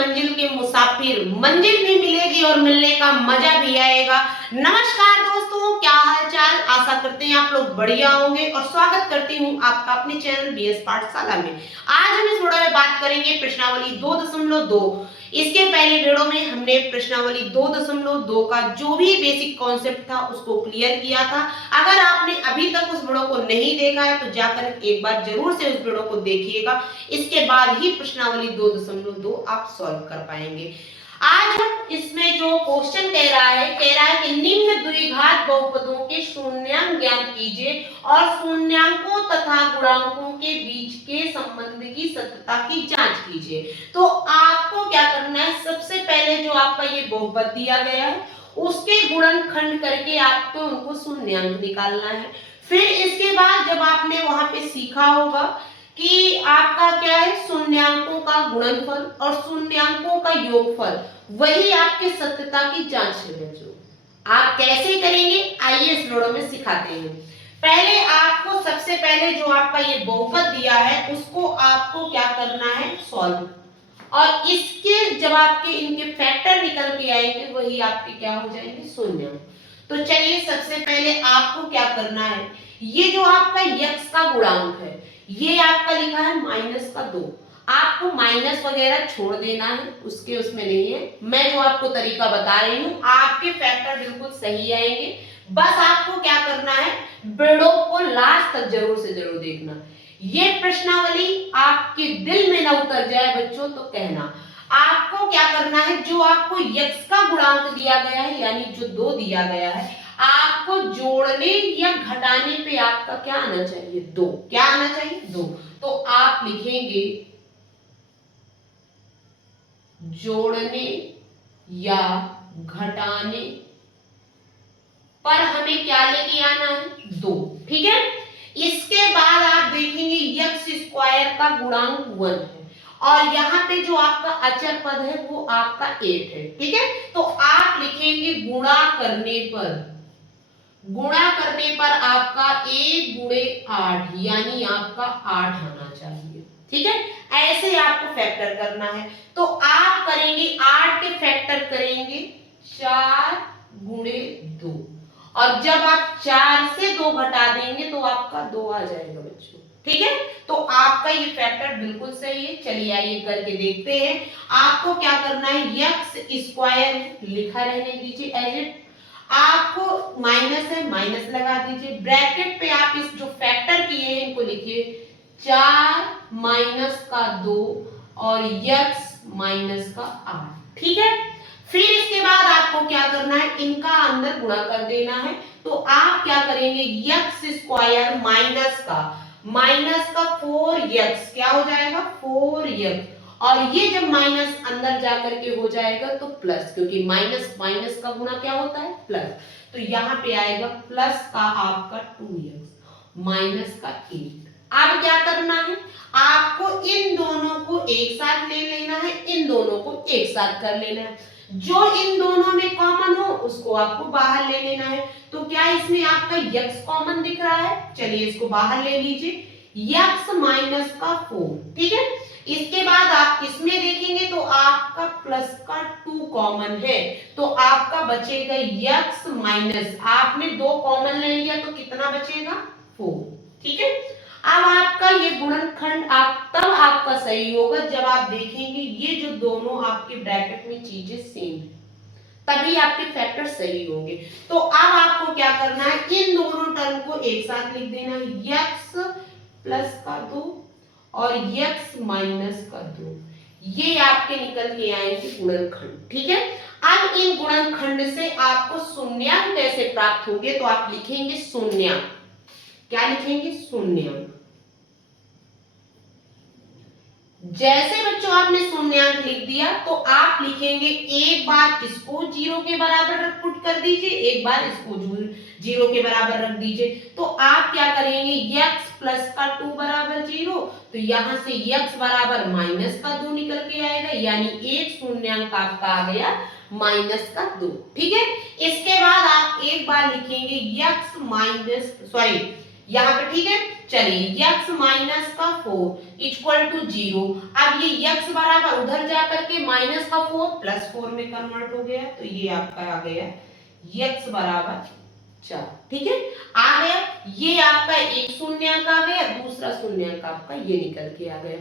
मंजिल के मुसाफिर, मंजिल भी मिलेगी और मिलने का मजा भी आएगा। नमस्कार दोस्तों, क्या हाल चाल? आशा करते हैं आप लोग बढ़िया होंगे और स्वागत करती हूँ आपका अपने चैनल बीएस पाठशाला में। आज हम इस वीडियो में बात करेंगे प्रश्नावली 2.2। इसके पहले वीडियो में हमने प्रश्नावली 2.2 का जो भी बेसिक कॉन्सेप्ट था उसको क्लियर किया था। अगर आपने अभी तक उस वीडियो को नहीं देखा है तो जाकर एक बार जरूर से उस वीडियो को देखिएगा। इसके बाद ही प्रश्नावली 2.2 आप सॉल्व कर पाएंगे। आज हम इसमें जो क्वेश्चन कह रहा है कि निम्न द्विघात बहुपदों के शून्यांक ज्ञात कीजिए और शून्यांकों तथा गुणांकों के बीच के संबंध की सत्यता की जांच कीजिए। तो आपको क्या करना है, सबसे पहले जो आपका ये बहुपद दिया गया है उसके गुणनखंड करके आपको उनको शून्यांक निकालना है। फिर इसके बाद जब आपने वहां पे सीखा होगा कि आपका क्या है, शून्यांकों का गुणनफल और शून्यांकों का योगफल, वही आपके सत्यता की जांच है। जो आप कैसे करेंगे आइए इस वीडियो में सिखाते हैं। पहले आपको सबसे पहले जो आपका ये बहुपद दिया है उसको आपको क्या करना है, सॉल्व, और इसके जब आपके इनके फैक्टर निकल के आएंगे वही आपके क्या हो जाएंगे, शून्यांक। तो चलिए सबसे पहले आपको क्या करना है, ये जो आपका यक्स का गुणांक है ये आपका लिखा है -2। आपको माइनस वगैरह छोड़ देना है, उसमें नहीं है। मैं जो आपको तरीका बता रही हूँ आपके फैक्टर बिल्कुल सही आएंगे। बस आपको क्या करना है, वीडियो को लास्ट तक जरूर से जरूर देखना। ये प्रश्नावली आपके दिल में ना उतर जाए बच्चों तो कहना। आपको क्या करना है, जो आपको यक्स का गुणांक दिया गया है यानी जो 2 दिया गया है, आपको जोड़ने या घटाने पे आपका क्या आना चाहिए, 2। क्या आना चाहिए, 2। तो आप लिखेंगे जोड़ने या घटाने पर हमें क्या लेके आना है, 2। ठीक है। इसके बाद आप देखेंगे यक्स स्क्वायर का गुणांक 1 है और यहाँ पे जो आपका अचर पद है वो आपका 8 है। ठीक है। तो आप लिखेंगे गुणा करने पर आपका 1 गुणे 8 यानी आपका 8 आना चाहिए। ठीक है। ऐसे आपको फैक्टर करना है। तो आप करेंगे 8 के फैक्टर करेंगे 4 गुणे 2 और जब आप 4 से 2 घटा देंगे तो आपका 2 आ जाएगा बच्चों। ठीक है। तो आपका ये फैक्टर बिल्कुल सही है। चलिए आइए करके देखते हैं। आपको क्या करना है, यक्स स्क्वायर लिखा रहने दीजिए एज इट। आपको माइनस है, माइनस लगा दीजिए। ब्रैकेट पे आप इस जो फैक्टर किए हैं इनको लिखिए 4 माइनस का 2 और यक्स माइनस का 8। ठीक है। फिर इसके बाद आपको क्या करना है, इनका अंदर गुणा कर देना है। तो आप क्या करेंगे, यक्स स्क्वायर माइनस का 4 क्या हो जाएगा, 4 और ये जब माइनस अंदर जाकर के हो जाएगा तो प्लस, क्योंकि माइनस माइनस का गुणा क्या होता है, प्लस। तो यहाँ पे आएगा प्लस का आपका 2 माइनस का 8। अब क्या करना है, आपको इन दोनों को एक साथ ले लेना है, इन दोनों को एक साथ कर लेना है। जो इन दोनों में कॉमन हो उसको आपको बाहर ले लेना है। तो क्या इसमें आपका यक्स कॉमन दिख रहा है, चलिए इसको बाहर ले लीजिए, यक्स माइनस का 4। ठीक है। इसके बाद आप इसमें देखेंगे तो आपका प्लस का 2 कॉमन है, तो आपका बचेगा यक्स माइनस, आपने 2 कॉमन ले लिया तो कितना बचेगा, 4। ठीक है। अब आपका ये गुणनखंड तब आपका सही होगा जब आप देखेंगे ये जो दोनों आपके ब्रैकेट में चीजें सेम है, तभी आपके फैक्टर सही होंगे। तो अब आपको क्या करना है, इन दोनों टर्म को एक साथ लिख देना है, यक्स प्लस का 2 और यक्स माइनस का 2। ये आपके निकल के आएंगे गुणनखंड। ठीक है। अब इन गुणनखंड से आपको शून्यांक कैसे प्राप्त होंगे, तो आप लिखेंगे शून्यांक। क्या लिखेंगे, शून्यांक। जैसे बच्चों आपने शून्यांक लिख दिया तो आप लिखेंगे, एक बार इसको 0 के बराबर पुट कर दीजिए, एक बार इसको 0 के बराबर रख दीजिए। तो आप क्या करेंगे, x प्लस का 2 बराबर 0, तो यहां से x बराबर माइनस का 2 निकल के आएगा, यानी एक शून्यांक आपका आ गया माइनस का 2। ठीक है। इसके बाद आप एक बार लिखेंगे x यहाँ पे, ठीक है। चलिए x माइनस का 4 इक्वल टू 0। अब ये x बराबर उधर जाकर के माइनस का 4 प्लस 4 में कन्वर्ट हो गया, तो ये आपका आ गया x बराबर 4, ठीक है, आ गया। ये आपका एक शून्यांक आ गया, दूसरा शून्यांक आपका ये निकल के आ गया।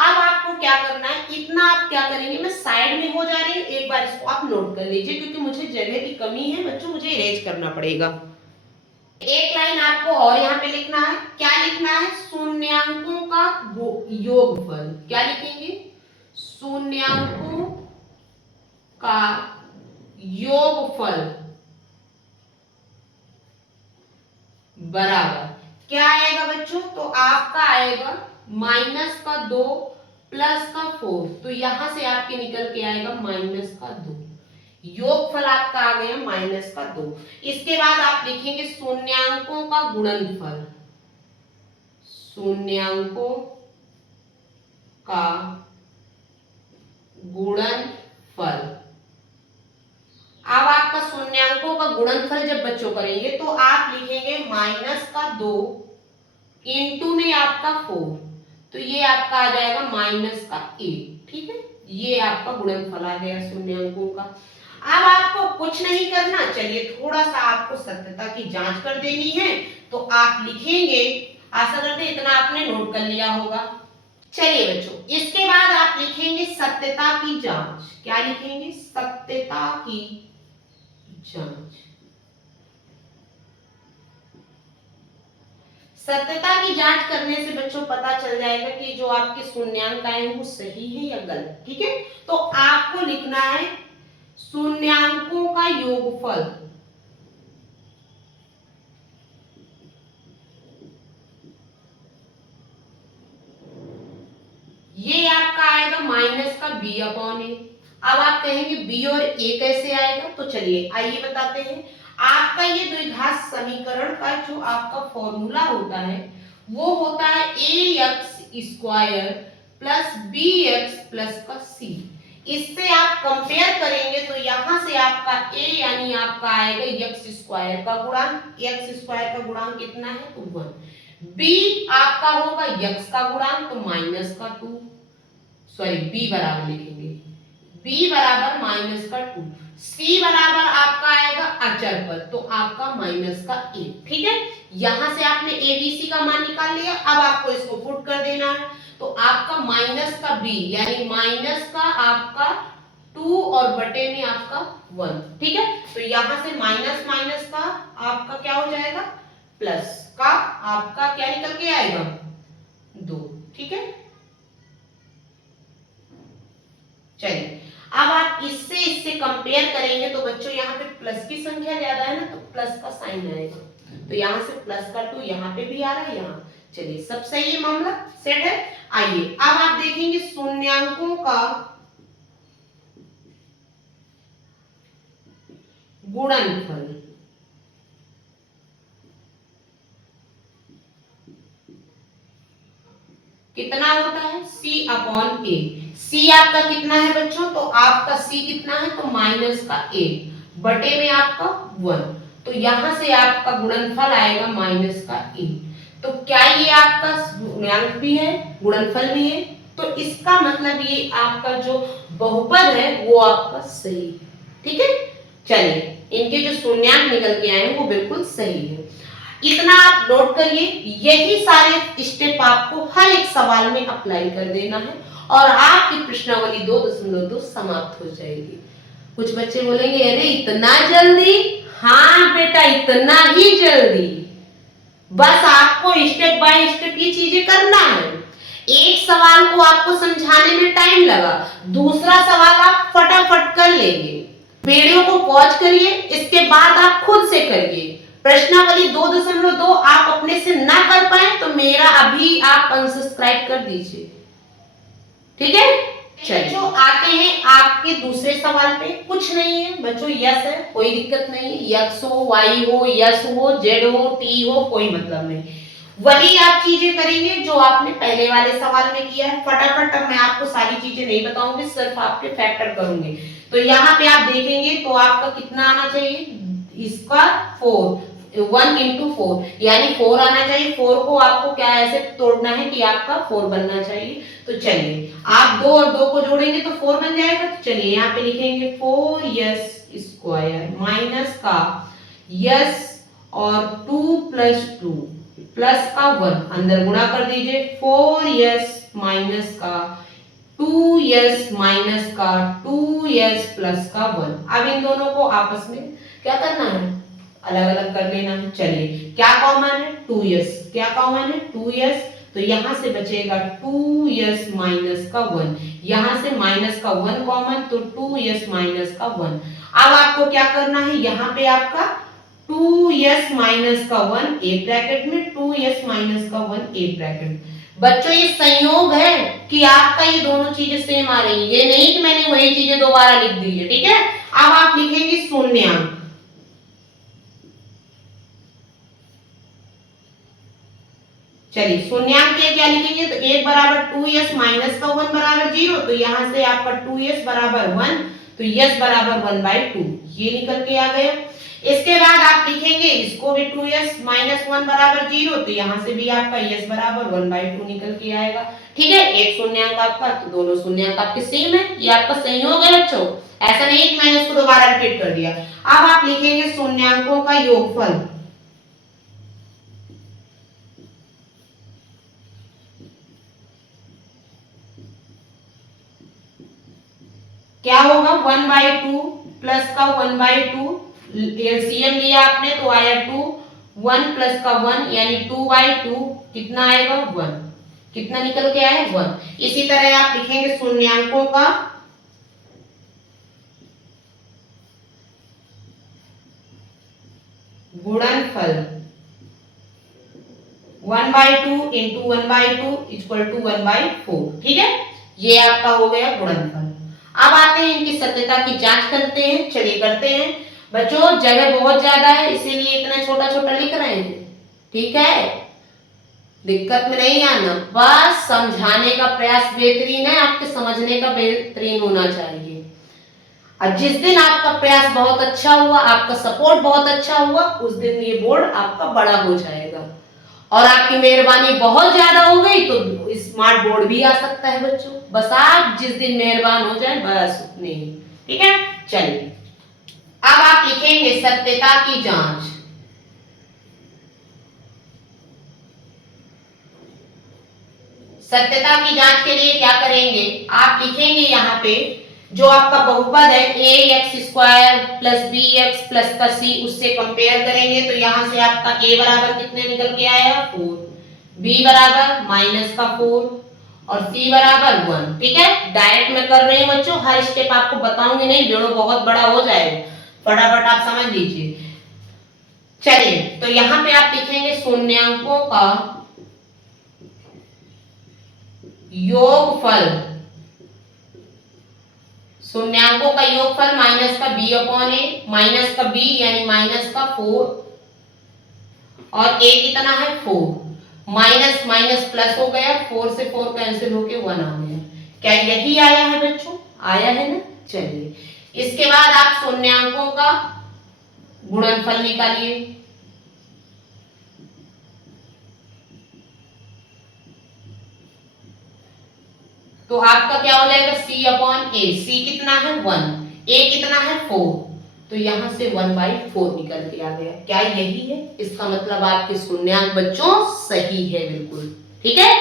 अब आपको क्या करना है, इतना आप क्या करेंगे, मैं साइड में हो जा रही हूँ, एक बार इसको आप नोट कर लीजिए, क्योंकि मुझे जगह की कमी है बच्चों, मुझे इरेज करना पड़ेगा। एक लाइन आपको और यहाँ पे लिखना है, क्या लिखना है, शून्यांकों का योगफल। क्या लिखेंगे, शून्यांकों का योगफल बराबर क्या आएगा बच्चों, तो आपका आएगा माइनस का 2 प्लस का 4, तो यहां से आपके निकल के आएगा माइनस का 2। योगफल आपका आ गया माइनस का 2। इसके बाद आप लिखेंगे शून्यांकों का गुणनफल, शून्यांकों का गुणनफल। अब आपका शून्यांकों का गुणनफल जब बच्चों करेंगे तो आप लिखेंगे माइनस का 2 इंटू में आपका 4, तो ये आपका आ जाएगा माइनस का 8, ठीक है। ये आपका गुणनफल आ गया शून्यांकों का। अब आपको कुछ नहीं करना, चलिए थोड़ा सा आपको सत्यता की जांच कर देनी है, तो आप लिखेंगे, आशा करते हैं इतना आपने नोट कर लिया होगा। चलिए बच्चों, इसके बाद आप लिखेंगे सत्यता की जांच। क्या लिखेंगे, सत्यता की जांच। सत्यता की जांच करने से बच्चों पता चल जाएगा कि जो आपके शून्यांक आए हैं वो सही है या गलत, ठीक है। तो आपको लिखना है शून्यांकों का योगफल, ये आपका आएगा माइनस का b अपॉन ए। अब आप कहेंगे b और a कैसे आएगा, तो चलिए आइए बताते हैं। आपका ये द्विघात समीकरण का जो आपका फॉर्मूला होता है वो होता है ax² प्लस bx प्लस का c। इससे आप कंपेयर करेंगे तो यहां से आपका a यानी आपका आएगा x² का गुणांक, x² का गुणांक कितना है, तो 1। b आपका होगा x का गुणांक, तो माइनस का 2, सॉरी b बराबर लिखेंगे, b बराबर माइनस का 2, c बराबर आपका आएगा अचर पद, तो आपका माइनस का 1, ठीक है। यहां से आपने a b c का मान निकाल लिया, अब आपको इसको पुट कर देना है, तो आपका माइनस का b यानी माइनस का आपका 2 और बटे में आपका 1, ठीक है। तो यहां से माइनस माइनस का आपका क्या हो जाएगा, प्लस का आपका क्या निकल के आएगा, 2, ठीक है। चलिए अब आप इससे कंपेयर करेंगे तो बच्चों यहाँ पे प्लस की संख्या ज्यादा है ना, तो प्लस का साइन आएगा, तो यहाँ से प्लस का 2 यहाँ पे भी आ रहा है, यहाँ। चलिए सब सही है, मामला सेट है। आइए अब आप देखेंगे शून्यांकों का गुणनफल। कितना होता है, c अपॉन ए। c आपका कितना है बच्चों, तो आपका c कितना है, तो माइनस का 8 बटे में आपका 1, तो यहां से आपका गुणनफल आएगा माइनस का 8। तो क्या ये आपका गुणांक भी है, गुणनफल भी है, तो इसका मतलब ये आपका जो बहुपद है वो आपका सही, ठीक है। चलिए इनके जो शून्यांक निकल के आए हैं वो बिल्कुल सही है, इतना आप नोट करिए। यही सारे स्टेप आपको हर एक सवाल में अप्लाई कर देना है और आपकी प्रश्नावली 2.2 समाप्त हो जाएगी। कुछ बच्चे बोलेंगे अरे इतना जल्दी, हाँ बेटा इतना ही जल्दी, बस आपको स्टेप बाय स्टेप ये चीजें करना है। एक सवाल को आपको समझाने में टाइम लगा, दूसरा सवाल आप फटाफट कर लेंगे। वीडियो को पॉज करिए, इसके बाद आप खुद से करिए। प्रश्नावली 2.2 आप अपने से ना कर पाए तो मेरा अभी आप अनसब्सक्राइब कर दीजिए, ठीक है। बच्चों आते हैं आपके दूसरे सवाल पे। कुछ नहीं है बच्चों, यस है, कोई दिक्कत नहीं है, यस हो, वाई हो, यस हो, जेड हो, टी हो, कोई मतलब नहीं। वही आप चीजें करेंगे जो आपने पहले वाले सवाल में किया है। फटाफट अब मैं आपको सारी चीजें नहीं बताऊंगी, सिर्फ आपके फैक्टर करूंगी। तो यहाँ पे आप देखेंगे तो आपका कितना आना चाहिए, इसका 4, 1 इंटू 4 यानी 4 आना चाहिए। 4 को आपको क्या ऐसे तोड़ना है कि आपका 4 बनना चाहिए। तो चलिए आप 2 और 2 को जोड़ेंगे तो 4 बन जाएगा। तो चलिए यहाँ पे लिखेंगे 4s स्क्वायर माइनस का s और 2 प्लस 2 प्लस का 1 अंदर गुणा कर दीजिए 4s माइनस का 2s माइनस का 2s प्लस का 1। अब इन दोनों को आपस में क्या करना है, अलग अलग कर लेना है। चलिए क्या कॉमन है 2s, क्या कॉमन है 2s, तो यहां से बचेगा 2s माइनस का 1, यहां से माइनस का 1 कॉमन तो 2s माइनस का 1। अब आपको क्या करना है, यहाँ पे आपका 2s माइनस का 1 एक ब्रैकेट में, 2s माइनस का 1 एक ब्रैकेट। बच्चों ये संयोग है कि आपका ये दोनों चीजें सेम आ रही है, ये नहीं कि मैंने वही चीजें दोबारा लिख दी है। ठीक है, अब आप लिखेंगे शून्यांक। चलिए शून्यांक के क्या लिखेंगे, तो 1 बराबर 2s माइनस का 1 बराबर 0, तो यहां से आपका 2s बराबर 1, तो s बराबर 1/2 ये निकल के आ गया। इसके बाद आप लिखेंगे इसको भी 2s माइनस 1 बराबर 0, तो यहां से भी आपका s बराबर 1/2 निकल के आएगा। ठीक है, एक शून्यांक आपका, तो दोनों शून्यांक आपके सेम है, ये आपका संयोग है बच्चों, ऐसा नहीं कि मैंने उसको दोबारा रिपीट कर दिया। अब आप लिखेंगे शून्यांकों का योगफल। क्या होगा 1/2 प्लस का 1/2, एलसीएम लिया आपने तो आया 2, 1 प्लस का 1 यानी 2/2 कितना आएगा 1, कितना निकल के आया 1। इसी तरह आप लिखेंगे शून्यांकों का गुणनफल, 1/2 इंटू 1/2 इक्वल टू 1/4। ठीक है, ये आपका हो गया गुणनफल। अब आते हैं इनकी सत्यता की जांच करते हैं। चलिए करते हैं बच्चों, जगह बहुत ज्यादा है इसीलिए इतना छोटा छोटा लिख रहे हैं। ठीक है, दिक्कत में नहीं आना, बस समझाने का प्रयास बेहतरीन है, आपके समझने का बेहतरीन होना चाहिए। और जिस दिन आपका प्रयास बहुत अच्छा हुआ, आपका सपोर्ट बहुत अच्छा हुआ, उस दिन ये बोर्ड आपका बड़ा हो जाएगा। और आपकी मेहरबानी बहुत ज्यादा हो गई तो स्मार्ट बोर्ड भी आ सकता है बच्चों, बस आप जिस दिन मेहरबान हो जाए बस उतने ही। ठीक है, चलिए अब आप लिखेंगे सत्यता की जांच। सत्यता की जांच के लिए क्या करेंगे, आप लिखेंगे यहाँ पे जो आपका बहुपद है ax² प्लस bx प्लस का c, उससे कंपेयर करेंगे तो यहां से आपका a बराबर कितने निकल के आएगा 4, b बराबर माइनस का 4 और c बराबर 1। ठीक है, डायरेक्ट में कर रहे हैं बच्चों, हर स्टेप आपको बताऊंगी नहीं, वीडियो बहुत बड़ा हो जाएगा, फटाफट आप समझ लीजिए। चलिए तो यहाँ पे आप लिखेंगे शून्यांकों का योगफल, शून्यांकों का योगफल माइनस का b/a, माइनस का b यानी माइनस का 4 और a कितना है 4, माइनस माइनस प्लस हो गया, 4 से 4 कैंसिल होके 1 आ गया। क्या यही आया है बच्चों, आया है ना। चलिए इसके बाद आप शून्यांकों का गुणनफल निकालिए। तो आपका क्या हो जाएगा c/a, c कितना है 1, a कितना है 4, तो यहां से 1/4 निकल के आ गया। क्या यही है, इसका मतलब आपके शून्यांक बच्चों सही है बिल्कुल। ठीक है,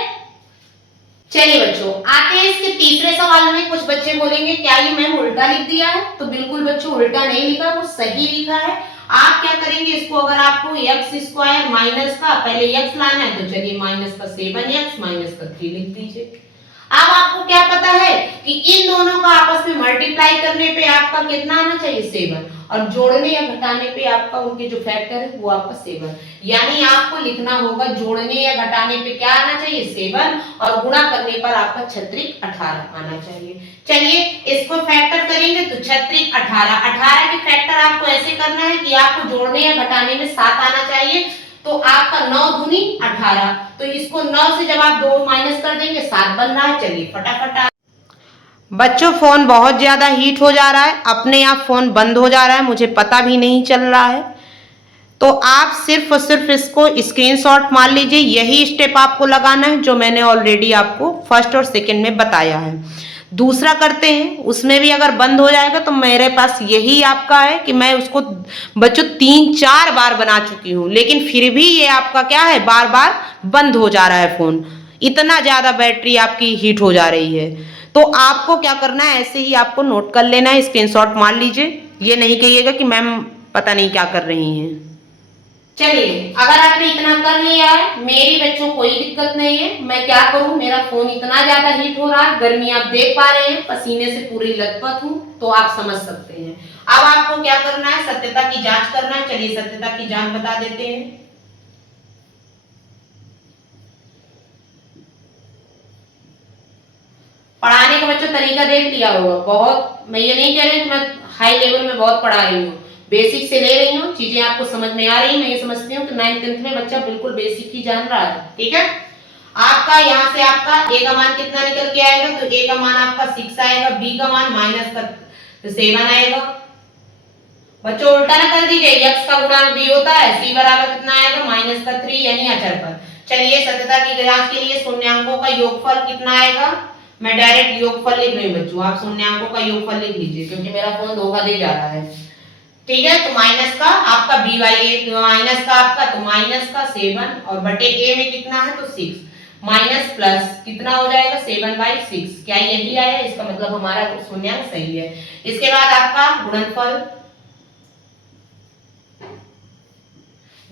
चलिए बच्चों आते हैं इसके तीसरे सवाल में। कुछ बच्चे बोलेंगे क्या ये मैम उल्टा लिख दिया है, तो बिल्कुल बच्चों उल्टा नहीं लिखा, वो सही लिखा है। आप क्या करेंगे, इसको अगर आपको x² माइनस का पहले x लाना है तो चलिए माइनस का 7x माइनस का 3 लिख दीजिए। अब आपको क्या पता है कि इन दोनों का आपस में मल्टीप्लाई करने पे आपका कितना आना चाहिए 7, और जोड़ने या घटाने पे आपका उनके जो फैक्टर है वो आपका 7, यानी आपको लिखना होगा जोड़ने या घटाने पे क्या आना चाहिए 7 और गुणा करने पर आपका 18 आना चाहिए। चलिए इसको फैक्टर करेंगे तो 18 के फैक्टर आपको ऐसे करना है कि आपको जोड़ने या घटाने में 7 आना चाहिए, तो आपका 9 दूनी 18, तो इसको 9 से जब आप 2 माइनस कर देंगे 7 बन रहा है। चलिए फटाफट। बच्चों फोन बहुत ज्यादा हीट हो जा रहा है, अपने आप फोन बंद हो जा रहा है, मुझे पता भी नहीं चल रहा है। तो आप सिर्फ और सिर्फ इसको स्क्रीनशॉट मार लीजिए। यही स्टेप आपको लगाना है जो मैंने ऑलरेडी आपको फर्स्ट और सेकंड में बताया है। दूसरा करते हैं, उसमें भी अगर बंद हो जाएगा तो मेरे पास यही आपका है कि मैं उसको बच्चों 3-4 बार बना चुकी हूँ, लेकिन फिर भी ये आपका क्या है, बार बार बंद हो जा रहा है फोन। इतना ज्यादा बैटरी आपकी हीट हो जा रही है। तो आपको क्या करना है, ऐसे ही आपको नोट कर लेना है, स्क्रीनशॉट मार लीजिए। ये नहीं कहिएगा कि मैम पता नहीं क्या कर रही हैं। चलिए, अगर आपने इतना कर लिया है, मेरी बच्चों कोई दिक्कत नहीं है। मैं क्या करूं, मेरा फोन इतना ज्यादा हीट हो रहा है, गर्मी आप देख पा रहे हैं, पसीने से पूरी लथपथ हूं, तो आप समझ सकते हैं। अब आपको क्या करना है, सत्यता की जांच करना है। चलिए सत्यता की जांच बता देते हैं। पढ़ाने का बच्चों तरीका देख लिया होगा। बहुत, मैं ये नहीं कह रही कि मैं हाई लेवल में बहुत पढ़ा रही हूँ, बेसिक से ले रही हूँ, चीजें आपको समझ में आ रही। मैं ये समझती हूँ कि 9th-10th में बच्चा बिल्कुल बेसिक ही जान रहा है। ठीक है, आपका यहाँ से आपका ए का मान कितना निकल के आएगा, तो ए का मान आपका 6 आएगा, बी का मान माइनस का 7 आएगा। बच्चों उल्टा ना कर दीजिए, x का गुणांक b होता है, c बराबर कितना आएगा, माइनस का 3, यानी अचर पर। चलिए सत्यता की जांच के लिए शून्यांकों का योगफल कितना आएगा, मैं डायरेक्ट योगफल लिख रही हूँ बच्चों, आप शून्यांकों का योगफल लिख लीजिए क्योंकि मेरा फोन धोखा दे जा रहा है। ठीक है, तो माइनस का आपका b बाई ए, माइनस का आपका तो माइनस का 7 और बटे a में कितना है तो 6, माइनस प्लस कितना हो जाएगा 7/6। क्या यही आया, इसका मतलब हमारा शून्यांक सही है। इसके बाद आपका गुणनफल,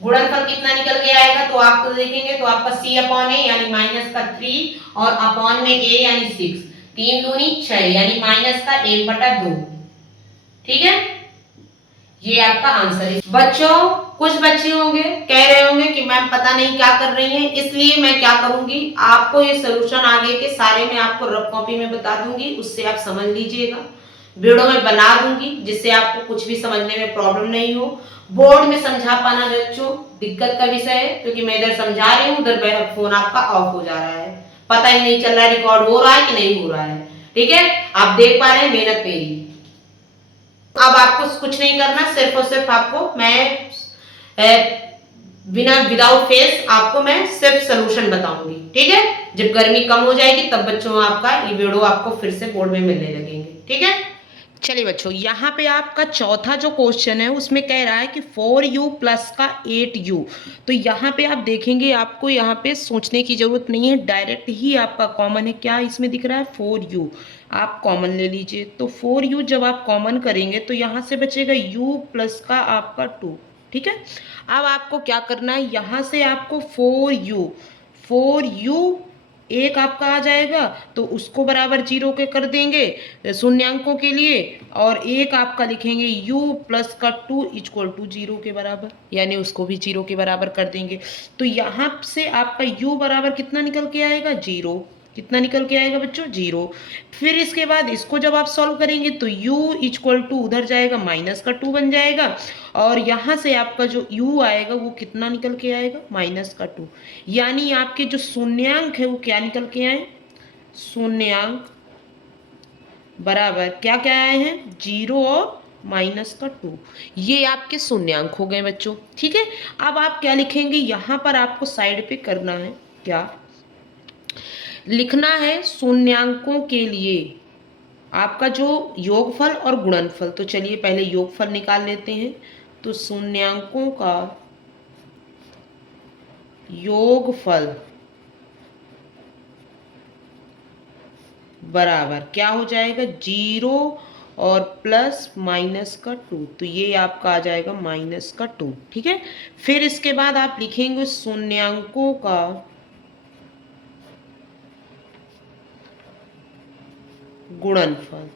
गुणनफल कितना निकल के आएगा, तो आपको देखेंगे तो आपका c अपॉन ए यानी माइनस का 3 और अपॉन में a यानी 6, 3 दूनी 6 यानी माइनस का 1/2। ठीक है, ये आपका आंसर है। बच्चों कुछ बच्चे होंगे कह रहे होंगे कि मैम पता नहीं क्या कर रही हैं, इसलिए मैं क्या करूंगी, आपको ये सोल्यूशन आगे के सारे मैं आपको रफ कॉपी में बता दूंगी, उससे आप समझ लीजिएगा। वीडियो में बना दूंगी जिससे आपको कुछ भी समझने में प्रॉब्लम नहीं हो। बोर्ड में समझा पाना बच्चों दिक्कत का विषय है, क्योंकि मैं इधर समझा रही हूँ, उधर फोन आपका ऑफ हो जा रहा है, पता ही नहीं चल रहा है रिकॉर्ड हो रहा है कि नहीं हो रहा है। ठीक है, आप देख पा रहे हैं मेहनत मेरी। अब आपको कुछ नहीं करना, सिर्फ और सिर्फ आपको मैं बिना विदाउट फेस आपको मैं सिर्फ सोल्यूशन बताऊंगी। ठीक है, जब गर्मी कम हो जाएगी तब बच्चों आपका ये वीडियो आपको फिर से बोर्ड में मिलने लगेंगे। ठीक है, चलिए बच्चों, यहाँ पे आपका चौथा जो क्वेश्चन है उसमें कह रहा है कि 4u प्लस का 8u। तो यहाँ पे आप देखेंगे, आपको यहाँ पे सोचने की जरूरत नहीं है, डायरेक्ट ही आपका कॉमन है। क्या इसमें दिख रहा है 4u, आप कॉमन ले लीजिए। तो 4u जब आप कॉमन करेंगे तो यहाँ से बचेगा u प्लस का आपका 2। ठीक है, अब आपको क्या करना है, यहाँ से आपको 4u एक आपका आ जाएगा तो उसको बराबर 0 के कर देंगे शून्यांकों के लिए, और एक आपका लिखेंगे u प्लस का 2 इक्वल टू 0 के बराबर, यानी उसको भी 0 के बराबर कर देंगे। तो यहाँ से आपका u बराबर कितना निकल के आएगा, 0। कितना निकल के आएगा बच्चों, 0। फिर इसके बाद इसको जब आप सॉल्व करेंगे तो u इक्वल टू उधर जाएगा, माइनस का 2 बन जाएगा, और यहाँ से आपका जो u आएगा वो कितना निकल के आएगा, माइनस का 2। यानी आपके जो शून्यांक है वो क्या निकल के आए, शून्यांक बराबर क्या क्या आए हैं, 0 और माइनस का 2। ये आपके शून्यांक हो गए बच्चों। ठीक है, अब आप क्या लिखेंगे, यहाँ पर आपको साइड पे करना है, क्या लिखना है, शून्यांकों के लिए आपका जो योगफल और गुणनफल। तो चलिए पहले योगफल निकाल लेते हैं। तो शून्यांकों का योगफल बराबर क्या हो जाएगा, 0 और प्लस माइनस का 2। तो ये आपका आ जाएगा माइनस का 2। ठीक है, फिर इसके बाद आप लिखेंगे शून्यांकों का गुणनफल।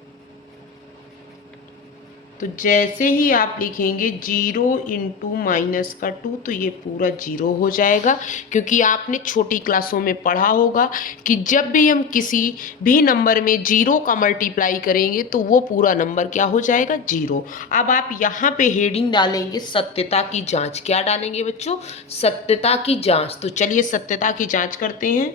तो जैसे ही आप लिखेंगे 0 इंटू माइनस का 2 तो ये पूरा 0 हो जाएगा, क्योंकि आपने छोटी क्लासों में पढ़ा होगा कि जब भी हम किसी भी नंबर में 0 का मल्टीप्लाई करेंगे तो वो पूरा नंबर क्या हो जाएगा, 0। अब आप यहाँ पे हेडिंग डालेंगे सत्यता की जांच। क्या डालेंगे बच्चों, सत्यता की जांच। तो चलिए सत्यता की जांच करते हैं।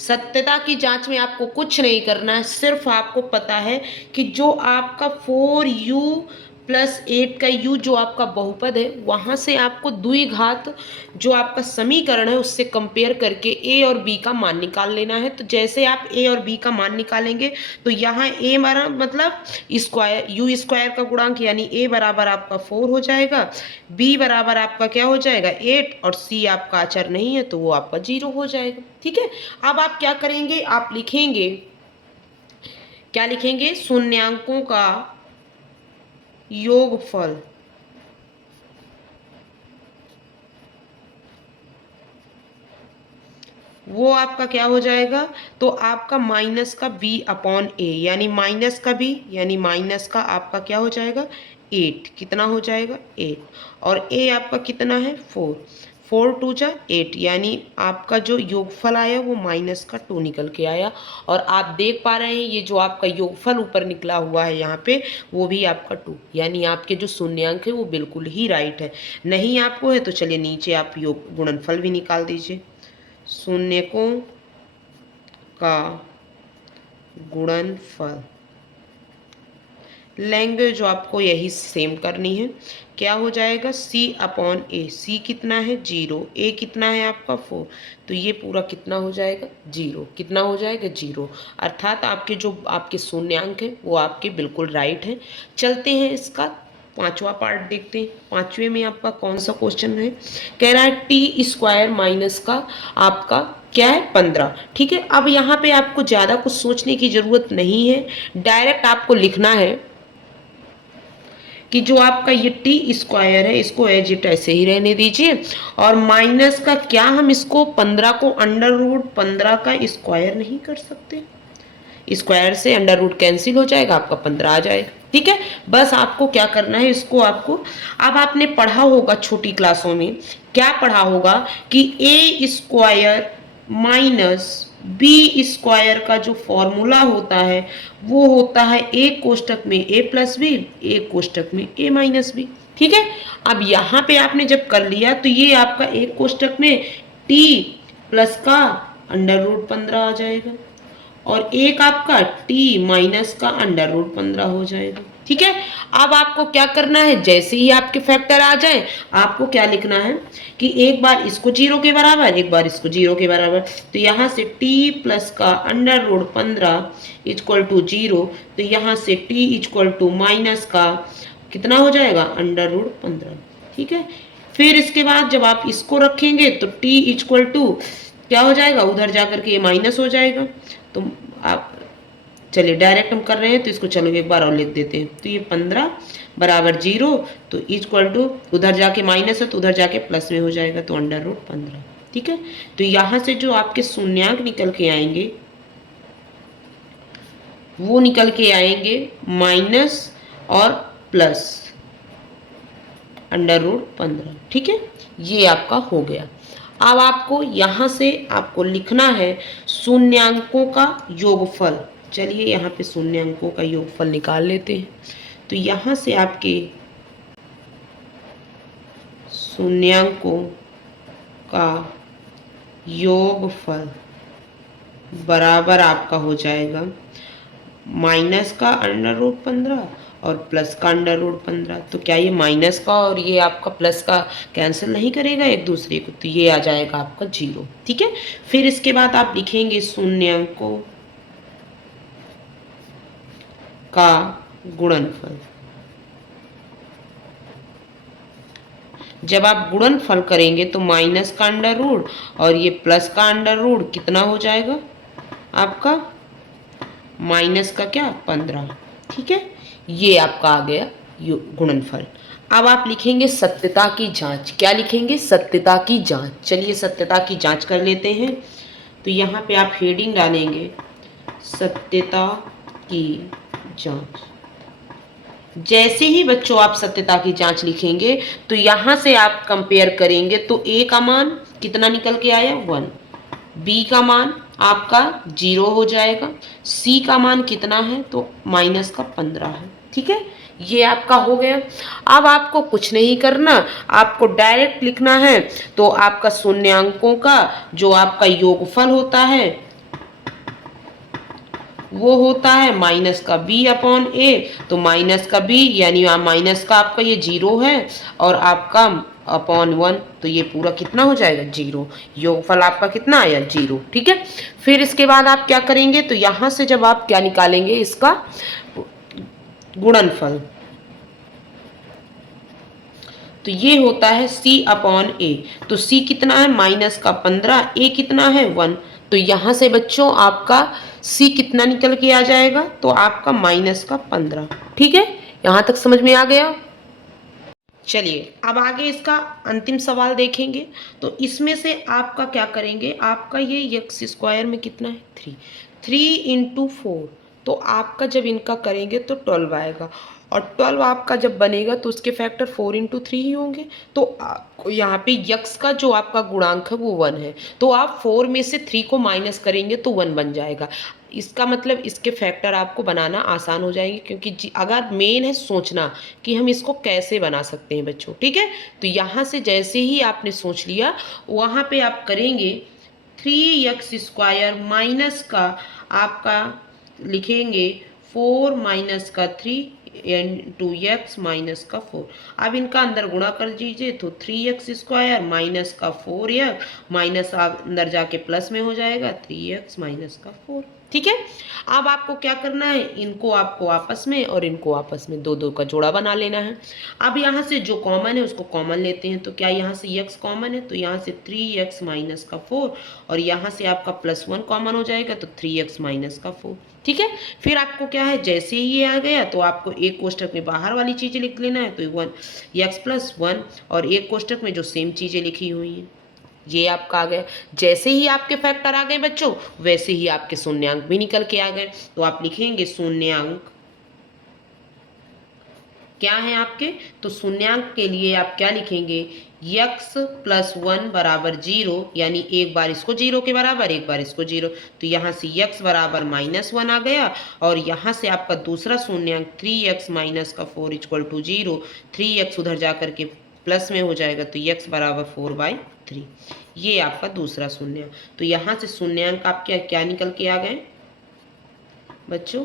सत्यता की जांच में आपको कुछ नहीं करना है, सिर्फ आपको पता है कि जो आपका 4u+8 का u जो आपका बहुपद है वहां से आपको द्विघात जो आपका समीकरण है उससे कंपेयर करके a और b का मान निकाल लेना है। तो जैसे आप a और b का मान निकालेंगे तो यहाँ a मतलब स्क्वायर u स्क्वायर का गुणांक यानी a बराबर आपका 4 हो जाएगा, b बराबर आपका क्या हो जाएगा 8 और c आपका अचर नहीं है तो वो आपका 0 हो जाएगा। ठीक है, अब आप क्या करेंगे, आप लिखेंगे, क्या लिखेंगे, शून्यांकों का योगफल वो आपका क्या हो जाएगा, तो आपका माइनस का b/a यानी माइनस का b यानी माइनस का आपका क्या हो जाएगा 8, कितना हो जाएगा 8 और a आपका कितना है 4, 4 2 जा 8 यानी आपका जो योगफल आया वो माइनस का 2 निकल के आया। और आप देख पा रहे हैं ये जो आपका योगफल ऊपर निकला हुआ है यहाँ पे वो भी आपका 2 यानी आपके जो शून्यांक है वो बिल्कुल ही राइट है। नहीं आपको है तो चलिए नीचे आप योग गुणनफल भी निकाल दीजिए, शून्यकों का गुणनफल लैंग्वेज जो आपको यही सेम करनी है, क्या हो जाएगा c/a, c कितना है 0, a कितना है आपका 4, तो ये पूरा कितना हो जाएगा 0, कितना हो जाएगा 0, अर्थात आपके जो आपके शून्यांक हैं वो आपके बिल्कुल राइट हैं। चलते हैं इसका पांचवा पार्ट देखते हैं। पांचवे में आपका कौन सा क्वेश्चन है, कह रहा है t² माइनस का आपका क्या है 15। ठीक है, अब यहाँ पे आपको ज़्यादा कुछ सोचने की ज़रूरत नहीं है, डायरेक्ट आपको लिखना है कि जो आपका ये t² है इसको एज इट ऐसे ही रहने दीजिए और माइनस का क्या हम इसको 15 को √15 का स्क्वायर नहीं कर सकते, स्क्वायर से अंडर रूट कैंसिल हो जाएगा, आपका 15 आ जाएगा। ठीक है, बस आपको क्या करना है इसको आपको, अब आपने पढ़ा होगा छोटी क्लासों में, क्या पढ़ा होगा कि a² माइनस b² का जो फॉर्मूला होता है वो होता है एक कोष्टक में a+b, एक कोष्टक में a-b। ठीक है, अब यहाँ पे आपने जब कर लिया तो ये आपका एक कोष्टक में t प्लस का √15 आ जाएगा और एक आपका t माइनस का √15 हो जाएगा। ठीक है, अब आपको क्या करना है, जैसे ही आपके फैक्टर आ जाए आपको क्या लिखना है कि एक बार इसको 0 के बराबर एक बार इसको 0 के बराबर, तो यहाँ से t प्लस का √15 = 0, तो यहाँ से t माइनस का कितना हो जाएगा √15। ठीक है, फिर इसके बाद जब आप इसको रखेंगे तो t क्या हो जाएगा, उधर जाकर के ये माइनस हो जाएगा। तो आप चलिए डायरेक्ट हम कर रहे हैं तो इसको चलो एक बार और लिख देते हैं, तो ये 15 बराबर 0, तो = उधर जाके माइनस है तो उधर जाके प्लस में हो जाएगा, तो √15। ठीक है, तो यहाँ से जो आपके शून्यांक निकल के आएंगे वो निकल के आएंगे माइनस और प्लस √15। ठीक है, ये आपका हो गया। अब आपको यहाँ से आपको लिखना है शून्यांकों का योगफल। चलिए यहाँ पे शून्यांकों का योगफल निकाल लेते हैं, तो यहाँ से आपके शून्यांकों का योगफल बराबर आपका हो जाएगा माइनस का √15 और प्लस का √15। तो क्या ये माइनस का और ये आपका प्लस का कैंसिल नहीं करेगा एक दूसरे को, तो ये आ जाएगा आपका 0। ठीक है, फिर इसके बाद आप लिखेंगे शून्यांकों का गुणनफल। जब आप गुणनफल करेंगे तो माइनस का √ और ये प्लस का √ कितना हो जाएगा आपका माइनस का क्या 15। ठीक है, ये आपका आ गया गुणनफल। अब आप लिखेंगे सत्यता की जांच। क्या लिखेंगे, सत्यता की जांच। चलिए सत्यता की जांच कर लेते हैं, तो यहाँ पे आप हेडिंग डालेंगे सत्यता की जांच। जैसे ही बच्चों आप सत्यता की जांच लिखेंगे तो यहाँ से आप कंपेयर करेंगे तो a का मान कितना निकल के आया 1, b का मान आपका 0 हो जाएगा, c का मान कितना है तो माइनस का 15 है। ठीक है, ये आपका हो गया। अब आपको कुछ नहीं करना, आपको डायरेक्ट लिखना है तो आपका शून्यांकों का जो आपका योगफल होता है वो होता है माइनस का b अपॉन ए। तो माइनस का b यानी माइनस का आपका ये 0 है और आपका अपॉन 1, तो ये पूरा कितना हो जाएगा 0। योगफल आपका कितना आया 0। ठीक है, फिर इसके बाद आप क्या करेंगे, तो यहां से जब आप क्या निकालेंगे, इसका गुणनफल, तो ये होता है c अपॉन ए। तो c कितना है माइनस का 15, a कितना है 1। तो यहां से बच्चों आपका c कितना निकल के आ जाएगा, तो आपका माइनस का 15। ठीक है, यहां तक समझ में आ गया। चलिए अब आगे इसका अंतिम सवाल देखेंगे। तो इसमें से आपका क्या करेंगे, आपका ये एक्स स्क्वायर में कितना है 3, 3 × 4। तो आपका जब इनका करेंगे तो 12 आएगा, और 12 आपका जब बनेगा तो उसके फैक्टर 4 × 3 ही होंगे। तो आपको यहाँ पे यक्स का जो आपका गुणांक है वो 1 है, तो आप 4 में से 3 को माइनस करेंगे तो 1 बन जाएगा। इसका मतलब इसके फैक्टर आपको बनाना आसान हो जाएंगे, क्योंकि अगर मेन है सोचना कि हम इसको कैसे बना सकते हैं बच्चों। ठीक है, तो यहाँ से जैसे ही आपने सोच लिया, वहाँ पे आप करेंगे 3x² माइनस का आपका लिखेंगे 4 माइनस का 3 इंटू एक्स माइनस का 4। अब इनका अंदर गुणा कर दीजिए, तो 3x² माइनस का 4x माइनस अंदर जाके प्लस में हो जाएगा 3x माइनस का 4। ठीक है, अब आपको क्या करना है, इनको आपको आपस में और इनको आपस में दो दो का जोड़ा बना लेना है। अब यहाँ से जो कॉमन है उसको कॉमन लेते हैं, तो क्या यहाँ से x कॉमन है, तो यहाँ से 3x माइनस का 4, और यहाँ से आपका +1 कॉमन हो जाएगा, तो 3x माइनस का 4। ठीक है, फिर आपको क्या है, जैसे ही ये आ गया तो आपको एक कोष्टक में बाहर वाली चीज़ें लिख लेना है, तो 1x+1, और एक कोष्टक में जो सेम चीज़ें लिखी हुई हैं ये आपका आ गया। जैसे ही आपके फैक्टर आ गए बच्चों, वैसे ही आपके शून्यांक भी निकल के आ गए। तो आप लिखेंगे शून्यांक क्या है आपके, तो शून्यांक के लिए आप क्या लिखेंगे, x+1 बराबर 0, यानी एक बार इसको 0 के बराबर, एक बार इसको 0। तो यहाँ से x बराबर -1 आ गया, और यहाँ से आपका दूसरा शून्यांक 3x माइनस का 4 = 0। 3x उधर जा करके प्लस में हो जाएगा, तो x बराबर 4/3। ये आपका दूसरा शून्यांक। तो यहाँ से शून्यांक आप क्या क्या निकल के आ गए बच्चों,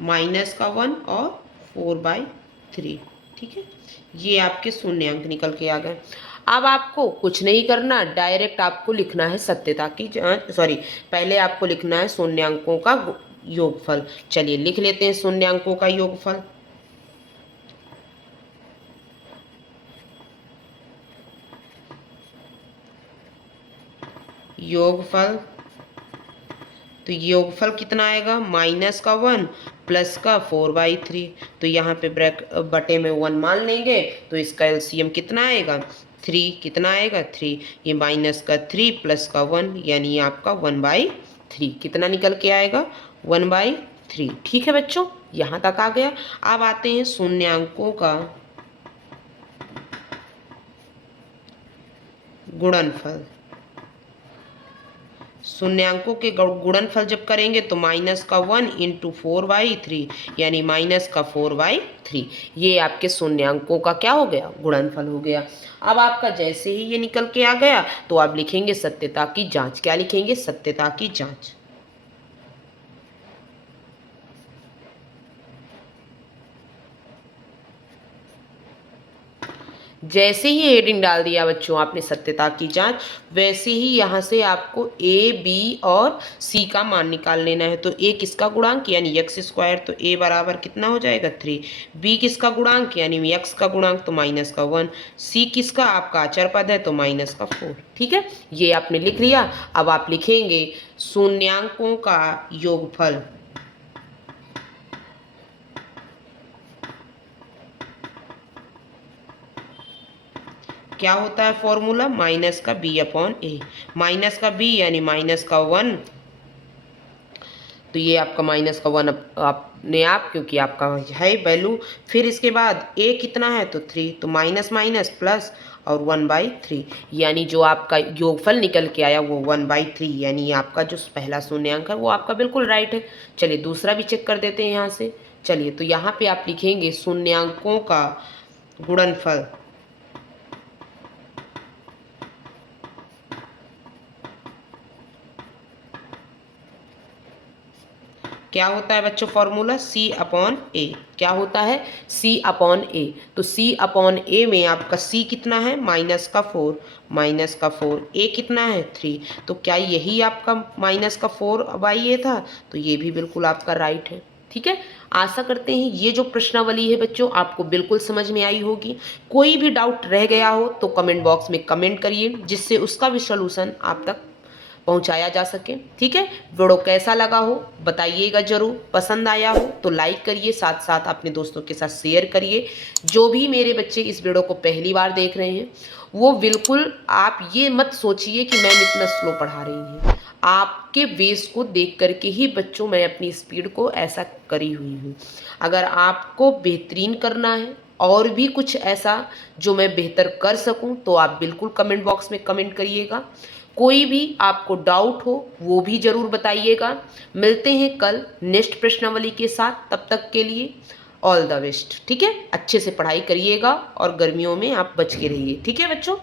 -1 और 4/3। ठीक है, ये आपके शून्यांक निकल के आ गए। अब आपको कुछ नहीं करना, डायरेक्ट आपको लिखना है सत्यता की जांच, सॉरी पहले आपको लिखना है शून्यांकों का योगफल। चलिए लिख लेते हैं शून्यांकों का योगफल। योगफल, तो योगफल कितना आएगा, -1 प्लस का 4/3। तो यहाँ पे बटे में 1 मान लेंगे, तो इसका एलसीएम कितना आएगा 3। कितना आएगा 3, ये -3 प्लस का 1 यानी आपका 1/3। कितना निकल के आएगा 1/3। ठीक है बच्चों, यहाँ तक आ गया। अब आते हैं शून्यांकों का गुणनफल। शून्यांकों के गुणनफल जब करेंगे तो -1 × 4/3 यानी -4/3। ये आपके शून्यांकों का क्या हो गया, गुणनफल हो गया। अब आपका जैसे ही ये निकल के आ गया, तो आप लिखेंगे सत्यता की जांच। क्या लिखेंगे, सत्यता की जांच। जैसे ही हेडिंग डाल दिया बच्चों आपने सत्यता की जांच, वैसे ही यहाँ से आपको a, b और c का मान निकाल लेना है। तो a किसका गुणांक यानी x², तो a बराबर कितना हो जाएगा 3। b किसका गुणांक यानी x का गुणांक, तो -1। c किसका आपका अचर पद है, तो -4। ठीक है, ये आपने लिख लिया। अब आप लिखेंगे शून्यांकों का योगफल। क्या होता है फॉर्मूला, -b/a। -b यानी -1, तो ये आपका -1 अपने आप, क्योंकि आपका है वैल्यू। फिर इसके बाद a कितना है, तो 3, तो माइनस माइनस प्लस और 1/3, यानी जो आपका योगफल निकल के आया वो 1/3, यानी आपका जो पहला शून्यांक है वो आपका बिल्कुल राइट है। चलिए दूसरा भी चेक कर देते हैं यहाँ से। चलिए, तो यहाँ पे आप लिखेंगे शून्यांकों का गुणनफल। क्या होता है बच्चों फॉर्मूला? C upon A। क्या होता है? C upon A। तो C अपॉन A में आपका C कितना है? माइनस का 4, माइनस का 4, A कितना है? 3। तो क्या यही आपका माइनस का 4/A था? तो ये भी बिल्कुल आपका राइट है। ठीक है, आशा करते हैं ये जो प्रश्नावली है बच्चों आपको बिल्कुल समझ में आई होगी। कोई भी डाउट रह गया हो तो कमेंट बॉक्स में कमेंट करिए, जिससे उसका भी सलूशन आप तक पहुंचाया जा सके। ठीक है, वीडियो कैसा लगा हो बताइएगा जरूर। पसंद आया हो तो लाइक करिए, साथ साथ अपने दोस्तों के साथ शेयर करिए। जो भी मेरे बच्चे इस वीडियो को पहली बार देख रहे हैं वो बिल्कुल आप ये मत सोचिए कि मैम इतना स्लो पढ़ा रही हैं। आपके बेस को देख करके ही बच्चों मैं अपनी स्पीड को ऐसा करी हुई हूँ। अगर आपको बेहतरीन करना है और भी कुछ ऐसा जो मैं बेहतर कर सकूं तो आप बिल्कुल कमेंट बॉक्स में कमेंट करिएगा। कोई भी आपको डाउट हो वो भी ज़रूर बताइएगा। मिलते हैं कल नेक्स्ट प्रश्नावली के साथ, तब तक के लिए ऑल द बेस्ट। ठीक है, अच्छे से पढ़ाई करिएगा और गर्मियों में आप बच के रहिए। ठीक है बच्चों।